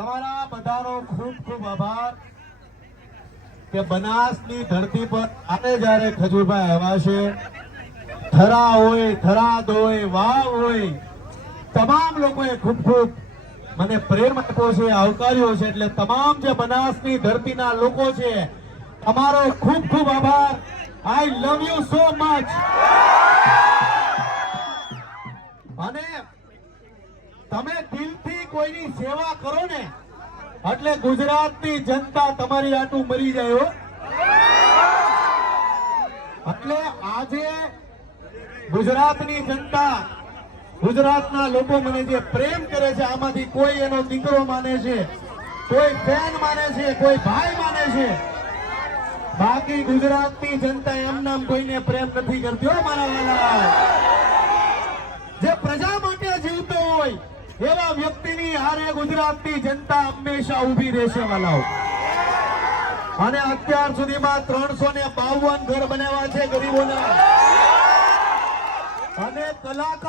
તમારા બધાનો ખૂબ ખૂબ આભાર કે બનાસની ધરતી પર આને જ્યારે ખજુરભાઈ આવ્યા છે, થરા હોય, થરાદ હોય, વાવ હોય, તમામ લોકોએ ખૂબ ખૂબ મને પ્રેમ આપ્યો છે, આવકાર્યો છે, એટલે તમામ જે બનાસની ધરતીના લોકો છે તમારો ખૂબ ખૂબ આભાર. I love you so much અને તમે દિલથી કોઈની સેવા કરો ને, એટલે ગુજરાતની જનતા તમારી આટું મરી જાય એટલે આજે ગુજરાતની જનતા, ગુજરાતના લોકો મને જે પ્રેમ કરે છે, આમાંથી કોઈ એનો દીકરો માને છે, કોઈ બેન માને છે, કોઈ ભાઈ માને છે. બાકી ગુજરાતની જનતા એમ નામ કોઈને પ્રેમ નથી કરતી મારા જે પ્રજા માટે જીવતો હોય એવા વ્યક્તિની હારે ગુજરાતની જનતા હંમેશા ઊભી રહેશે વાલાઓ. અને અત્યાર સુધીમાં ત્રણસો ને બાવન ઘર બનાવ્યા છે ગરીબોના. અને કલાકાર